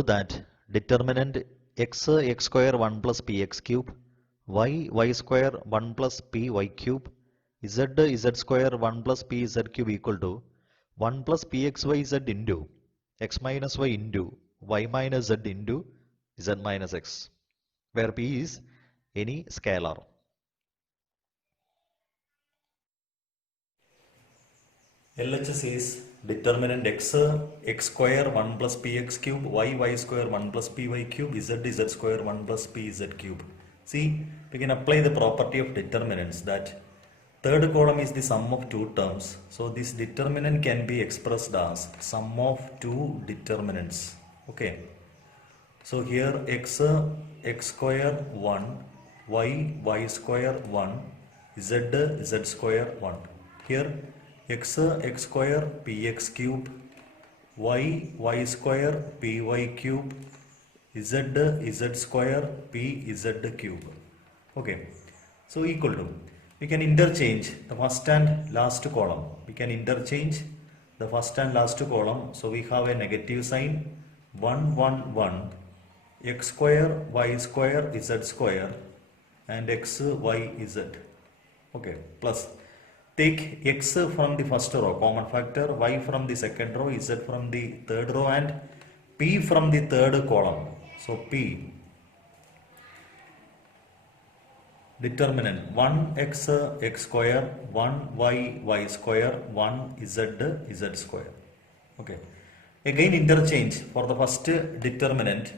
Prove that determinant x square 1 plus px cube, y square 1 plus py cube, z square 1 plus pz cube equal to 1 plus pxyz into x minus y into y minus z into z minus x, where p is any scalar. LHS is determinant x square 1 plus px cube, y square 1 plus py cube, z square 1 plus pz cube. See, we can apply the property of determinants that third column is the sum of two terms. So this determinant can be expressed as sum of two determinants. Okay. So here x square 1, y square 1, z square 1. Here x square px cube, y square py cube, z square pz cube. Okay, so equal to, we can interchange the first and last column. We can interchange the first and last column. So we have a negative sign, 1 1 1, x square y square z square and x y z. Okay, plus take x from the first row, common factor, y from the second row, z from the third row and p from the third column. So p, determinant 1x x square, 1y y square, 1 z square. Okay. Again interchange for the first determinant,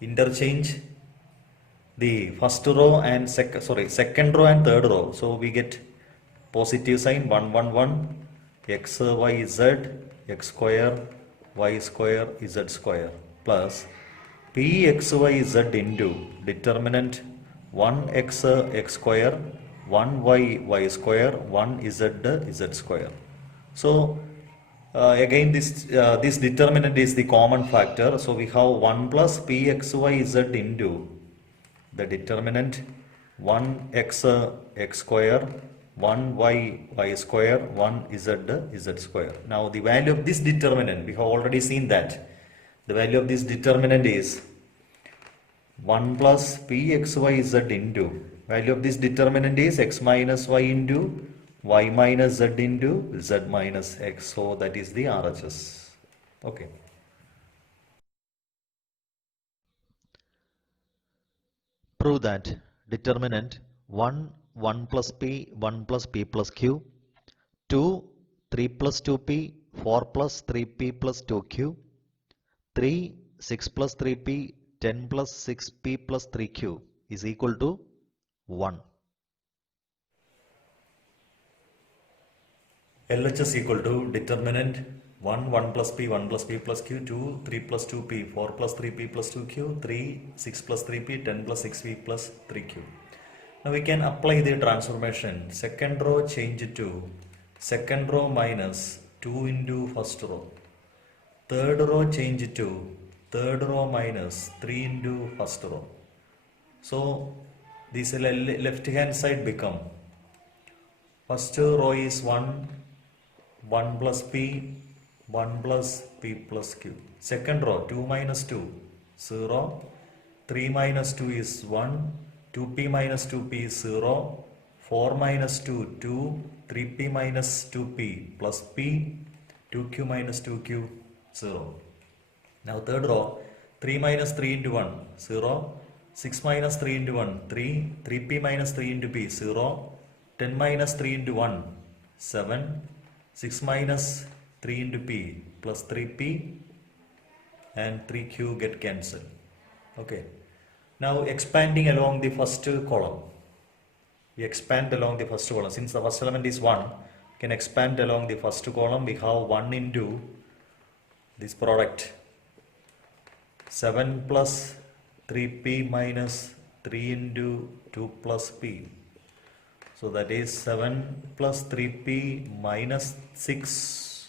interchange the first row and second row and third row. So we get positive sign 1 1 1, x y z, x square y square z square plus p x y z into determinant 1x x square, 1y y square, 1 z square. So again this determinant is the common factor. So we have 1 plus p x y z into the determinant 1x x square, 1y y square, 1 z square. Now the value of this determinant, we have already seen that the value of this determinant is 1 plus pxyz into, value of this determinant is x minus y into y minus z into z minus x. So that is the RHS. Okay. Prove that determinant 1 1 plus p 1 plus p plus q, 2 3 plus 2p 4 plus 3p plus 2q, 3 6 plus 3p 10 plus 6p plus 3q is equal to 1. LHS equal to determinant 1 1 plus p 1 plus p plus q, 2 3 plus 2p 4 plus 3p plus 2q, 3 6 plus 3p 10 plus 6p plus 3q. Now we can apply the transformation. Second row change to second row minus 2 into first row. Third row change to third row minus 3 into first row. So this left hand side become, first row is 1 1 plus p 1 plus p plus q. Second row 2 minus 2 0, 3 minus 2 is 1, 2p minus 2p is 0, 4 minus 2 2, 3p minus 2p plus p, 2q minus 2q 0. Now third row 3 minus 3 into 1 0, 6 minus 3 into 1 3, 3p minus 3 into p 0, 10 minus 3 into 1 7, 6 minus 3 into p plus 3p and 3q get cancelled. Okay. Now expanding along the first column. We expand along the first column. Since the first element is 1, we can expand along the first column. We have 1 into this product 7 plus 3p minus 3 into 2 plus p. So that is 7 plus 3p minus 6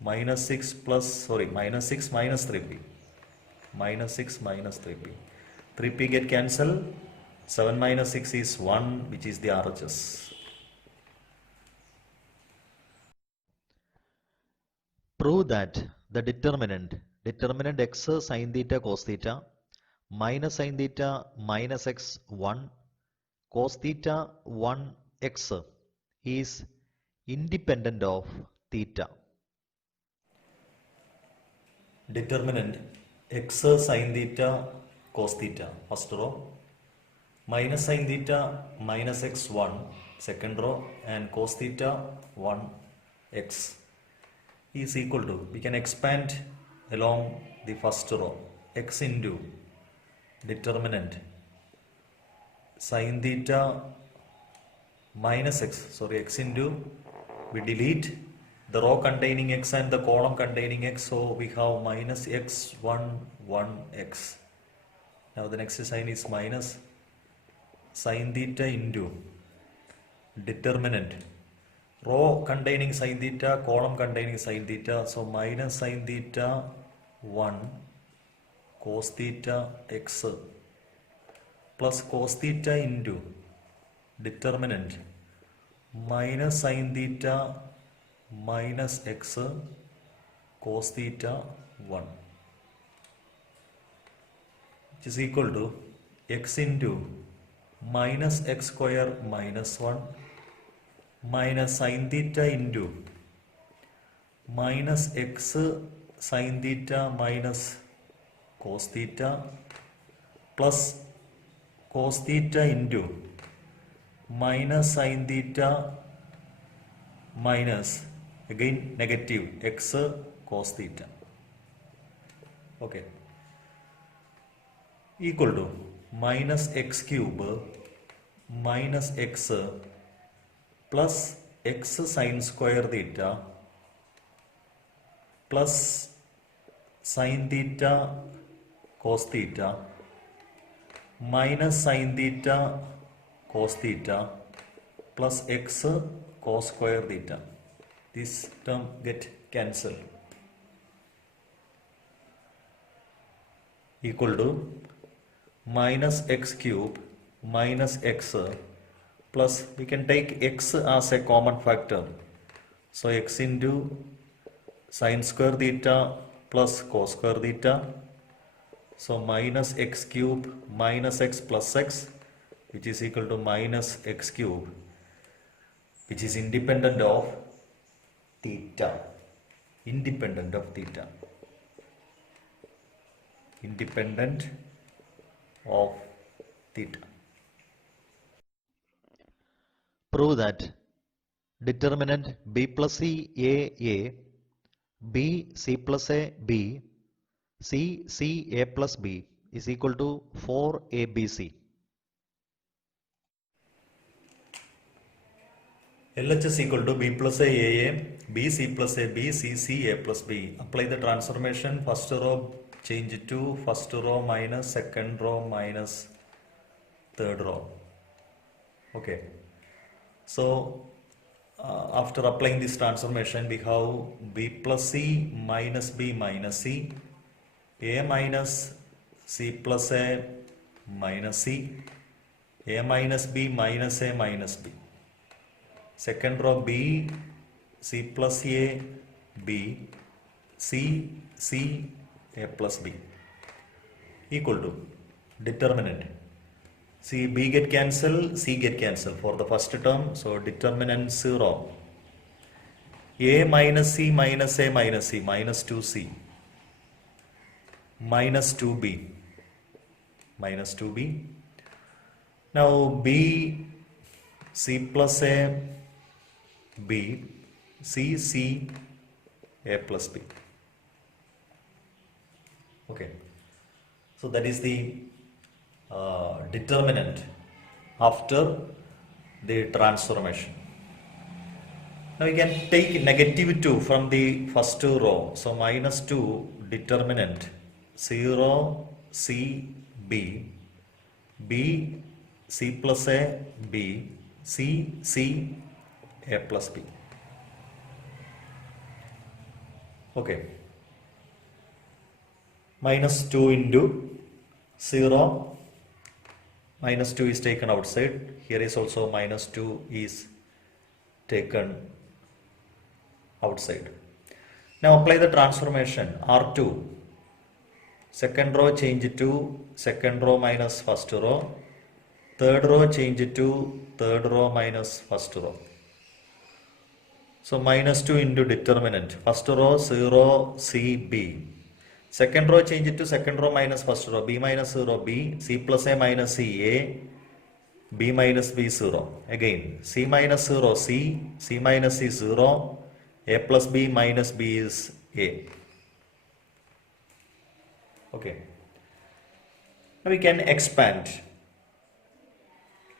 minus 6 plus, minus 6 minus 3p. Minus 6 minus 3p. 3p get cancelled. 7 minus 6 is 1, which is the RHS. Prove that the determinant Determinant x sin theta cos theta minus sin theta minus x 1 cos theta 1 x is independent of theta. Determinant x sin theta cos theta, first row, minus sin theta minus x 1, second row, and cos theta 1 x is equal to, we can expand along the first row, x into determinant sin theta minus x into, we delete the row containing x and the column containing x, so we have minus x 1 x. Now the next sign is minus sin theta into determinant row containing sin theta, column containing sin theta, so minus sin theta 1 cos theta x plus cos theta into determinant minus sin theta minus x cos theta 1, which is equal to x into minus x square minus 1 minus sin theta into minus x sin theta minus cos theta plus cos theta into minus sin theta minus again negative x cos theta, okay, equal to minus x cube minus x plus x sin square theta plus sin theta cos theta minus sin theta cos theta plus x cos square theta. This term get cancelled, equal to minus x cube minus x plus, we can take x as a common factor, so x into sin square theta plus cos square theta, so minus x cube minus x plus x, which is equal to minus x cube, which is independent of theta, independent of theta, independent of theta. Prove that determinant b plus c a, b c plus a b, c c a plus b is equal to 4abc. LHS equal to b plus a, b c plus a, b c c a plus b. Apply the transformation. First row change to first row minus second row minus third row. Okay. So after applying this transformation, we have b plus c minus b minus c, a minus c plus a minus c, a minus b minus a minus b. Second row b c plus a b, c c a plus b equal to determinant. See, b get cancelled, c get cancelled for the first term, so determinant 0. A minus c minus a minus c minus 2c minus 2b minus 2b. Now b c plus a b, c c a plus b. Okay, so that is the determinant after the transformation. Now we can take negative 2 from the first row, so minus 2 determinant 0 c b, b c plus a b, c c a plus b. Okay, minus 2 into 0, minus 2 is taken outside, here is also minus 2 is taken outside. Now apply the transformation R2 Second row change to second row minus first row. Third row change to third row minus first row. So minus 2 into determinant. First row 0 C B. Second row change it to second row minus first row. B minus 0 B. C plus A minus C A. B minus B 0. Again C minus 0 C. C minus C 0. A plus B minus B is A. Okay. Now we can expand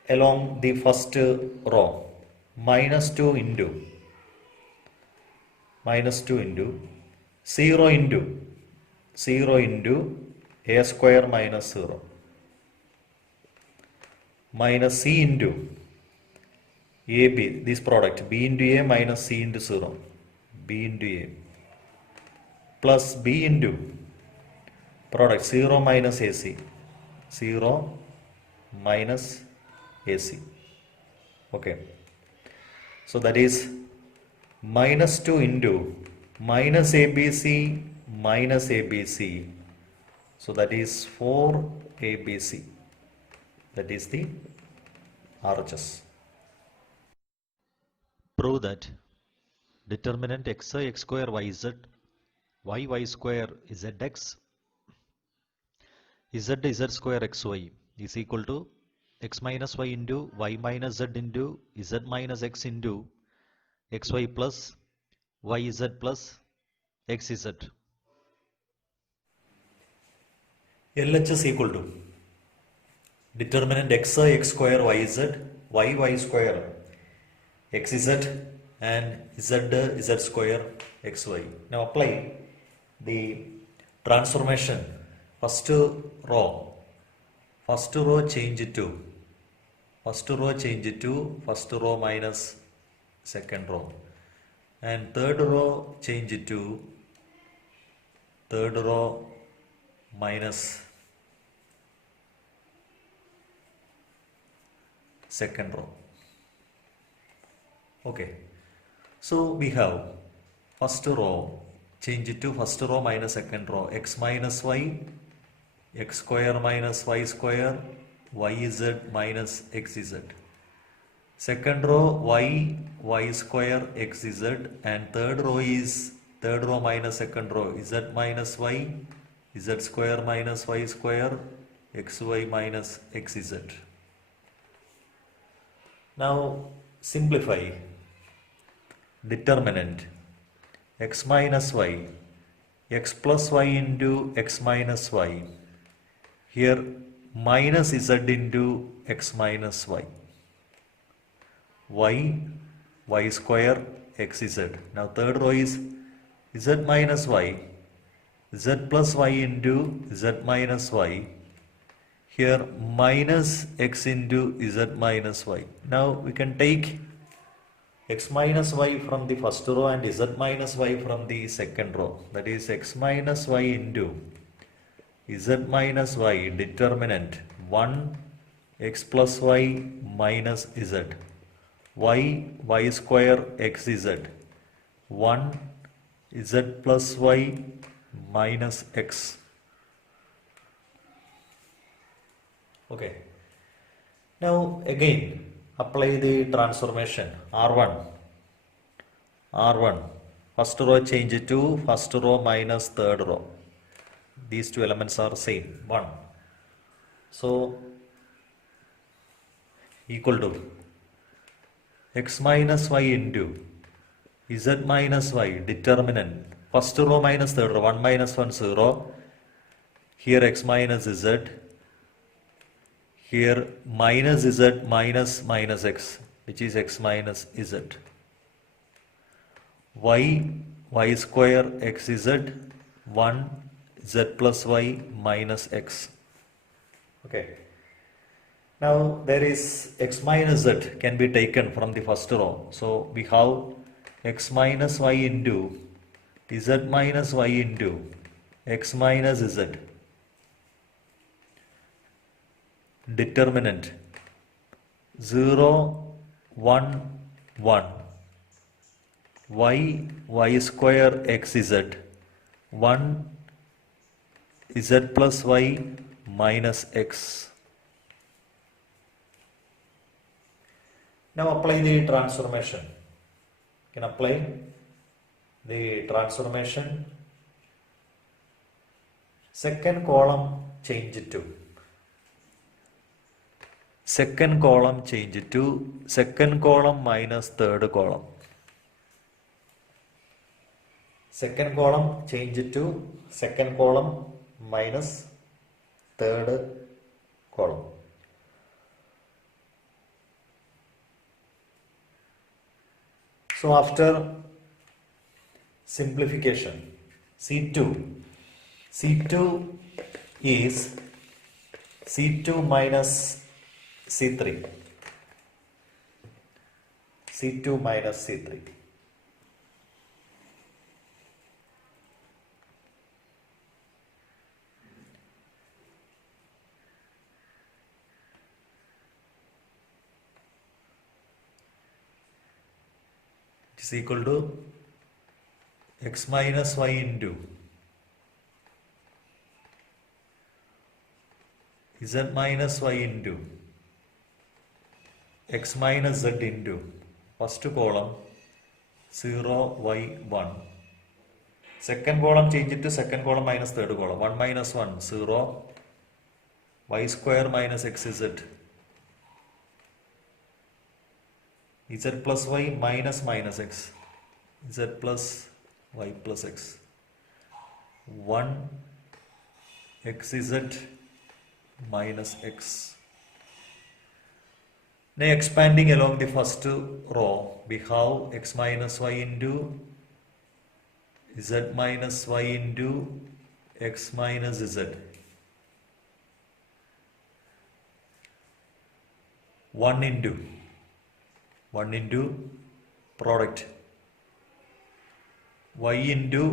along the first row. Minus 2 into 0 into A square minus 0 minus C into AB, this product B into A minus C into 0, B into A plus B into product 0 minus AC, 0 minus AC. Okay, so that is minus 2 into minus ABC minus ABC. So that is 4 ABC. That is the RHS. Prove that determinant xi x square yz y square zx z square xy is equal to x minus y into y minus z into z minus x into xy plus yz plus xz. LHS equal to determinant xi x square yz y square xz and z square xy. Now apply the transformation. First row change to first row minus second row, and third row change to third row minus second row. Okay, so we have first row change to first row minus second row, x minus y, x square minus y square, yz minus xz. Second row y square xz, and third row is third row minus second row, z minus y, z square minus y square, xy minus xz. Now simplify determinant x minus y, x plus y into x minus y. Here minus z into x minus y. Y square xz. Now third row is z minus y, z plus y into z minus y. Here minus x into z minus y. Now we can take x minus y from the first row and z minus y from the second row. That is x minus y into z minus y determinant 1 x plus y minus z, y square xz, 1 z plus y minus x. Okay, now again apply the transformation. R1 first row change to first row minus third row. These two elements are same, 1. So equal to x minus y into z minus y determinant first row minus third row, 1 minus 1 0. Here x minus z, here minus z minus x, which is x minus z. Y square xz, 1 z plus y minus x. Okay. Now there is x minus z can be taken from the first row. So we have x minus y into z minus y into x minus z. Determinant 0 1 1, y square xz, 1 z plus y minus x. Now apply the transformation. You can apply the transformation. Second column change to second column minus third column. Second column change to second column minus third column. So after simplification, C2 is C2 minus C3. C2 minus C3. It is equal to x minus y into z minus y into x minus z into first column 0 y 1. Second column change it to second column minus third column 1 minus 1 0 y square minus x z z plus y minus minus x z plus y plus x 1 x z minus x. Now expanding along the first row, we have x minus y into z minus y into x minus z. 1 into product y into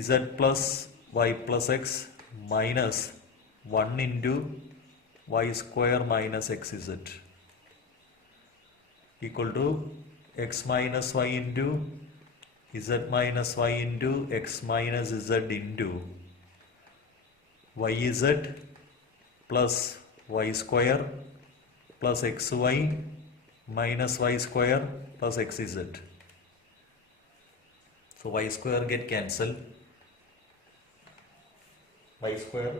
z plus y plus x minus 1 into y square minus xz equal to x minus y into z minus y into x minus z into yz plus y square plus xy minus y square plus xz. So y square get cancelled. Y square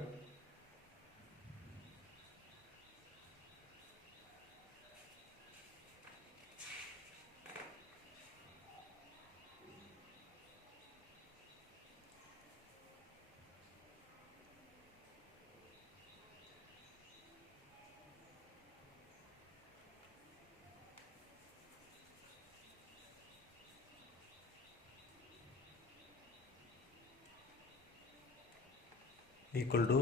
equal to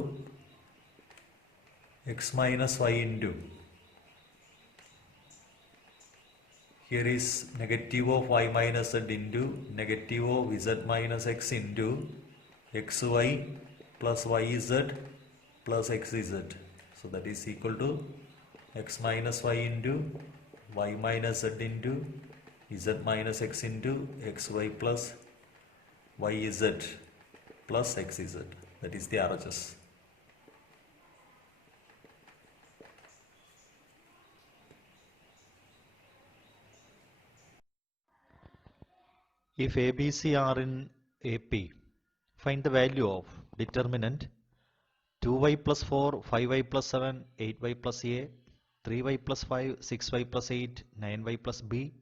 x minus y into, here is negative of y minus z into negative of z minus x into xy plus yz plus xz. So that is equal to x minus y into y minus z into z minus x into xy plus yz plus xz. That is the RHS. If ABC are in AP, find the value of determinant 2y plus 4, 5y plus 7, 8y plus A, 3y plus 5, 6y plus 8, 9y plus B.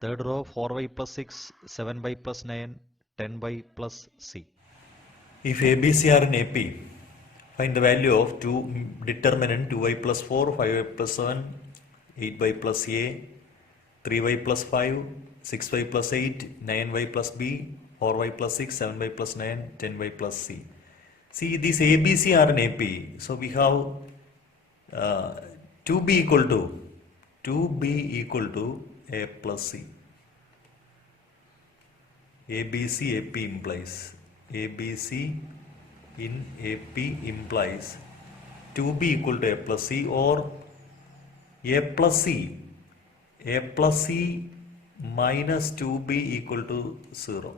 Third row 4y plus 6, 7y plus 9, 10y plus C. If ABC are in AP, find the value of determinant 2y plus 4, 5y plus 7, 8y plus A, 3y plus 5, 6y plus 8, 9y plus B, 4y plus 6, 7y plus 9, 10y plus C. See, these ABC are in AP. So we have 2b equal to A plus C. ABC AP implies ABC in AP implies 2b equal to A plus C or A plus C minus 2b equal to 0.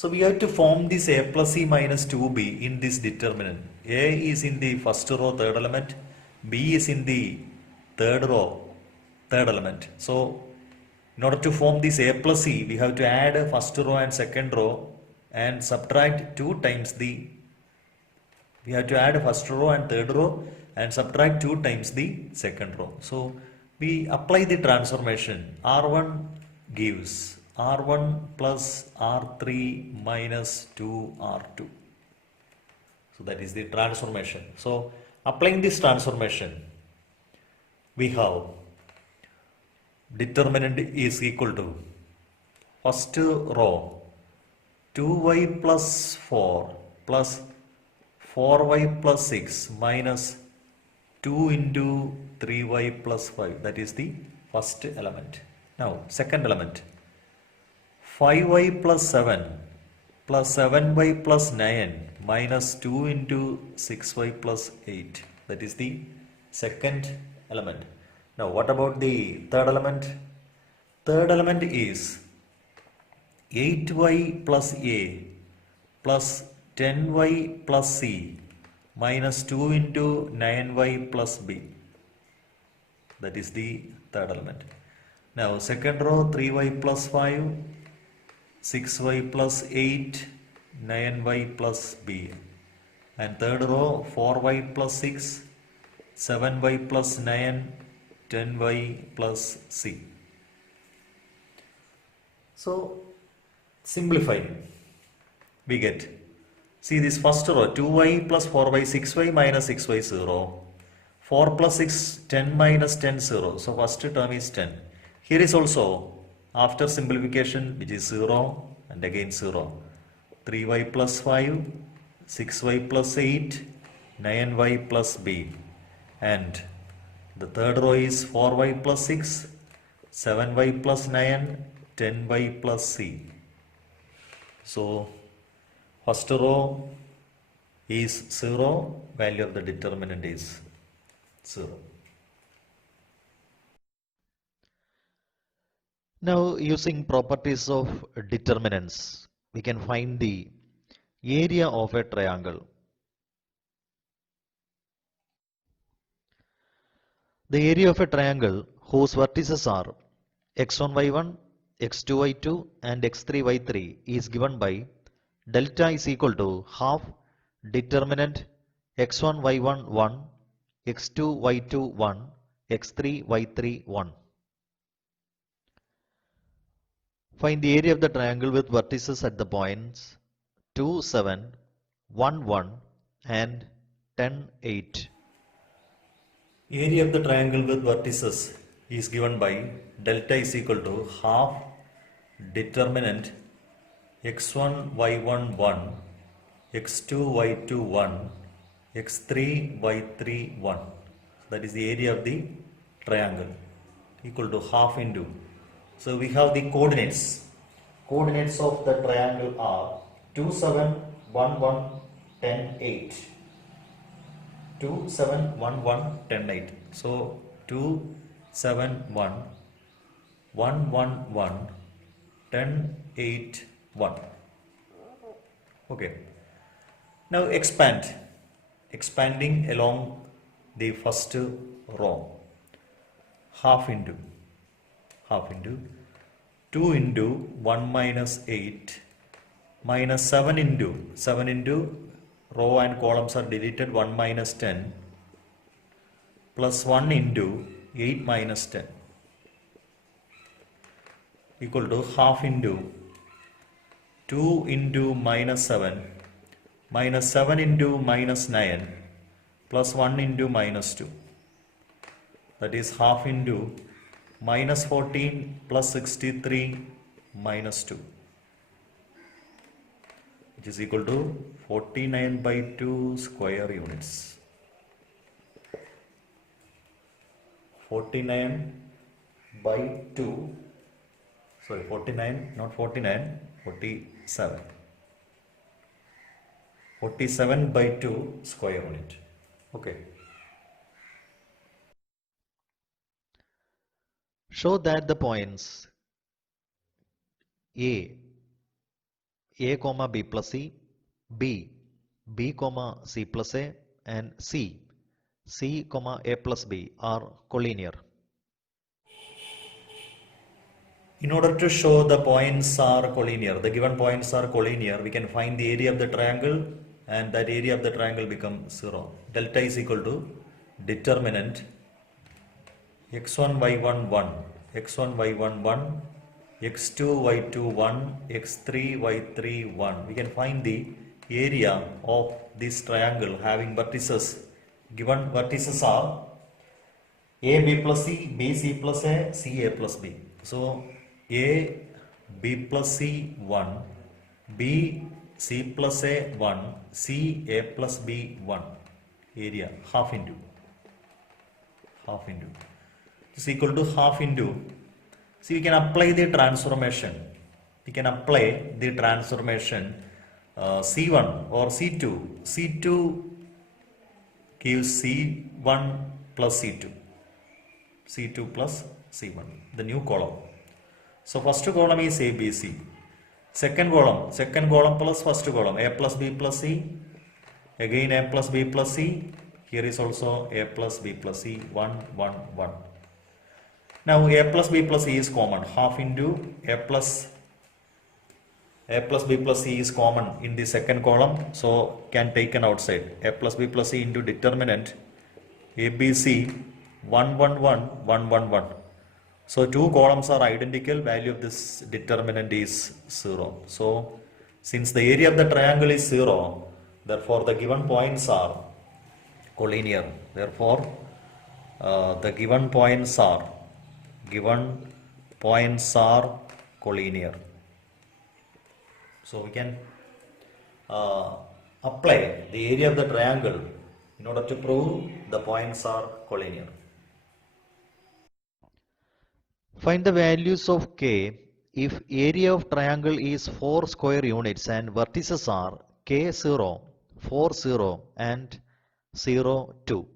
So we have to form this a plus c minus 2b in this determinant. A is in the first row, third element. B is in the third row, third element. So in order to form this a plus c, we have to add first row and second row and subtract 2 times the, we have to add first row and third row and subtract 2 times the second row. So we apply the transformation. R1 gives R1 plus R3 minus 2R2. So that is the transformation. So applying this transformation, we have determinant is equal to first row 2y plus 4 plus 4y plus 6 minus 2 into 3y plus 5. That is the first element. Now second element 5y plus 7 plus 7y plus 9 minus 2 into 6y plus 8. That is the second element. Now what about the third element? Third element is 8y plus a plus 10y plus c minus 2 into 9y plus b. That is the third element. Now second row 3y plus 5, 6y plus 8, 9y plus b. And third row 4y plus 6, 7y plus 9, 10y plus c. So simplifying, we get, see this first row 2y plus 4y, 6y minus 6y 0, 4 plus 6 10 minus 10 0. So first term is 10. Here is also after simplification, which is 0 and again 0, 3y plus 5, 6y plus 8, 9y plus b, and the third row is 4y plus 6, 7y plus 9, 10y plus c. So first row is 0, value of the determinant is 0. Now, using properties of determinants, we can find the area of a triangle. The area of a triangle whose vertices are x1, y1, x2, y2 and x3, y3 is given by delta is equal to half determinant x1, y1, 1, x2, y2, 1, x3, y3, 1. Find the area of the triangle with vertices at the points 2, 7, 1, 1 and 10, 8. Area of the triangle with vertices is given by delta is equal to half determinant x1, y1, 1, x2, y2, 1, x3, y3, 1. That is the area of the triangle equal to half into. So we have the coordinates. Coordinates of the triangle are 2, 7, 1, 1, 10, 8. 2, 7, 1, 1, 10, 8. So 2, 7, 1, 1, 1, 1, 10, 8, 1. Okay. Now expand. Expanding along the first row. Half into 2 into 1 minus 8 minus 7 into row and columns are deleted, 1 minus 10 plus 1 into 8 minus 10 equal to half into 2 into minus 7 minus 7 into minus 9 plus 1 into minus 2. That is half into minus 14 plus 63 minus 2, which is equal to 49 by 2 square units. 49 by 2, sorry, 49, not 49, 47. 47 by 2 square unit. Okay. Show that the points A, A comma B plus C, B, B comma C plus A, and C, C comma A plus B are collinear. In order to show the points are collinear, the given points are collinear, we can find the area of the triangle, and that area of the triangle becomes 0. Delta is equal to determinant x1 y1 1, x1 y1 1, x2 y2 1, x3 y3 1. We can find the area of this triangle having vertices. Given vertices are a b plus c, b c plus a, c a plus b. So a b plus c 1, b c plus a 1, c a plus b 1. Area half into is equal to half into. So we can apply the transformation. We can apply the transformation C1 or C2. C2 gives C1 plus C2. C2 plus C1, the new column. So first column is ABC. Second column plus first column, A plus B plus C. Again A plus B plus C. Here is also A plus B plus C, 1, 1, 1. Now A plus B plus C is common, half into A plus B plus C is common in the second column, so can taken outside. A plus B plus C into determinant ABC 1, 1, 1, 1, 1, 1. So two columns are identical, value of this determinant is 0. So since the area of the triangle is 0, therefore the given points are collinear. Therefore the given points are collinear. So we can apply the area of the triangle in order to prove the points are collinear. Find the values of K if area of triangle is 4 square units and vertices are K0, 4, 0 and 0, 2.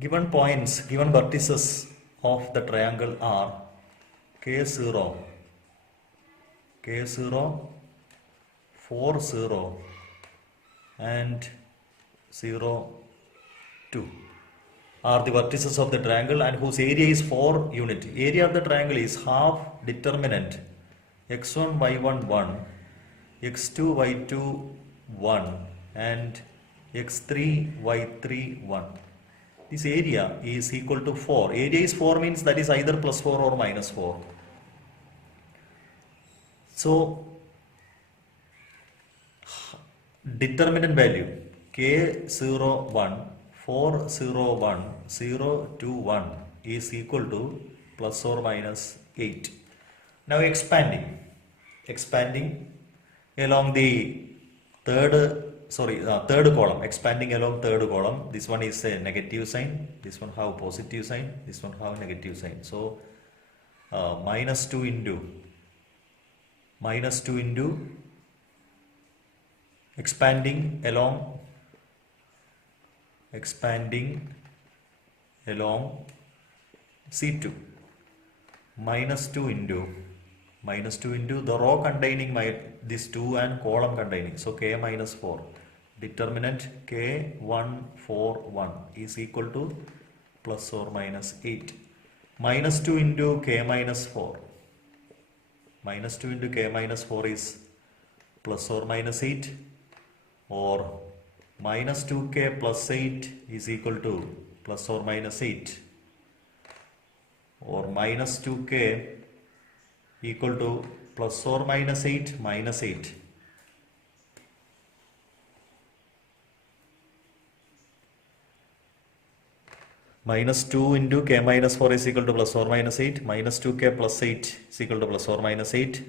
Given vertices of the triangle are K0, 4, 0 and 0, 2 are the vertices of the triangle, and whose area is 4 unit. Area of the triangle is half determinant x1 y1 1, x2 y2 1 and x3 y3 1. This area is equal to 4. Area is 4 means that is either plus 4 or minus 4. So determinant value K01, 4, 0, 1, 0, 2, 1 is equal to plus or minus 8. Now expanding along the third column, expanding along third column. This one is a negative sign, this one have positive sign, this one have negative sign. So minus 2 into expanding along C2, minus 2 into the row containing this 2 and column containing, so K minus 4. Determinant K1, 4, 1 is equal to plus or minus 8. Minus 2 into K minus 4. Minus 2 into K minus 4 is plus or minus 8, or minus 2K plus 8 is equal to plus or minus 8, or minus 2K equal to plus or minus 8 minus 8. Minus 2 into K minus 4 is equal to plus or minus 8. Minus 2K plus 8 is equal to plus or minus 8.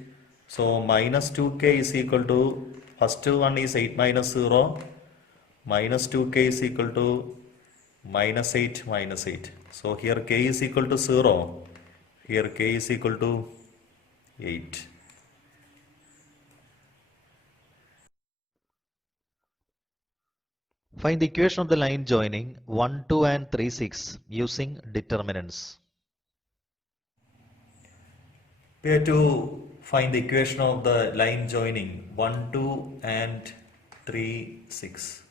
So minus 2K is equal to, first one is 8 minus 0. Minus 2K is equal to minus 8 minus 8. So here K is equal to 0. Here K is equal to 8. Find the equation of the line joining 1, 2 and 3, 6 using determinants. We have to find the equation of the line joining 1, 2 and 3, 6.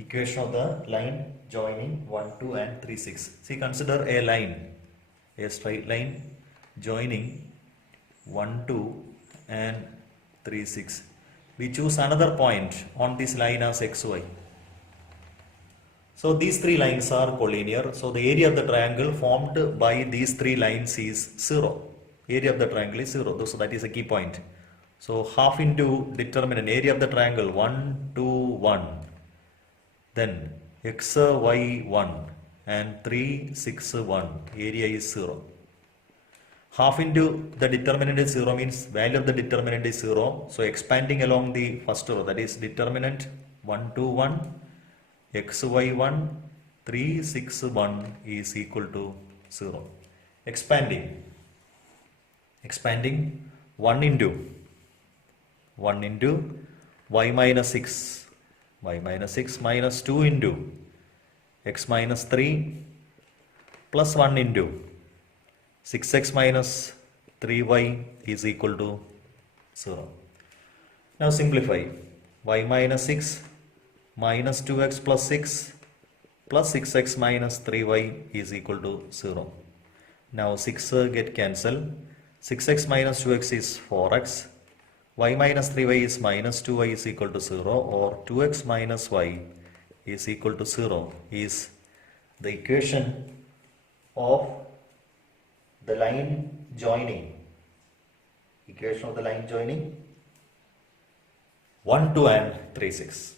Equation of the line joining 1, 2 and 3, 6. See, consider a line, a straight line joining 1, 2 and 3, 6. We choose another point on this line as xy. So these three lines are collinear. So the area of the triangle formed by these three lines is 0. Area of the triangle is 0. So that is a key point. So half into determinant area of the triangle 1, 2, 1. Then x, y, 1 and 3, 6, 1. Area is 0. Half into the determinant is 0 means value of the determinant is 0. So expanding along the first row, that is determinant 1, 2, 1, x, y, 1, 3, 6, 1 is equal to 0. Expanding 1 into y minus 6, minus 2 into x minus 3 plus 1 into 6x minus 3y is equal to 0. Now simplify. Y minus 6 minus 2x plus 6 plus 6x minus 3y is equal to 0. Now 6 get cancelled. 6x minus 2x is 4x. Y minus 3y is minus 2y is equal to 0, or 2x minus y is equal to 0 is the equation of the line joining. Equation of the line joining 1, 2 and 3, 6.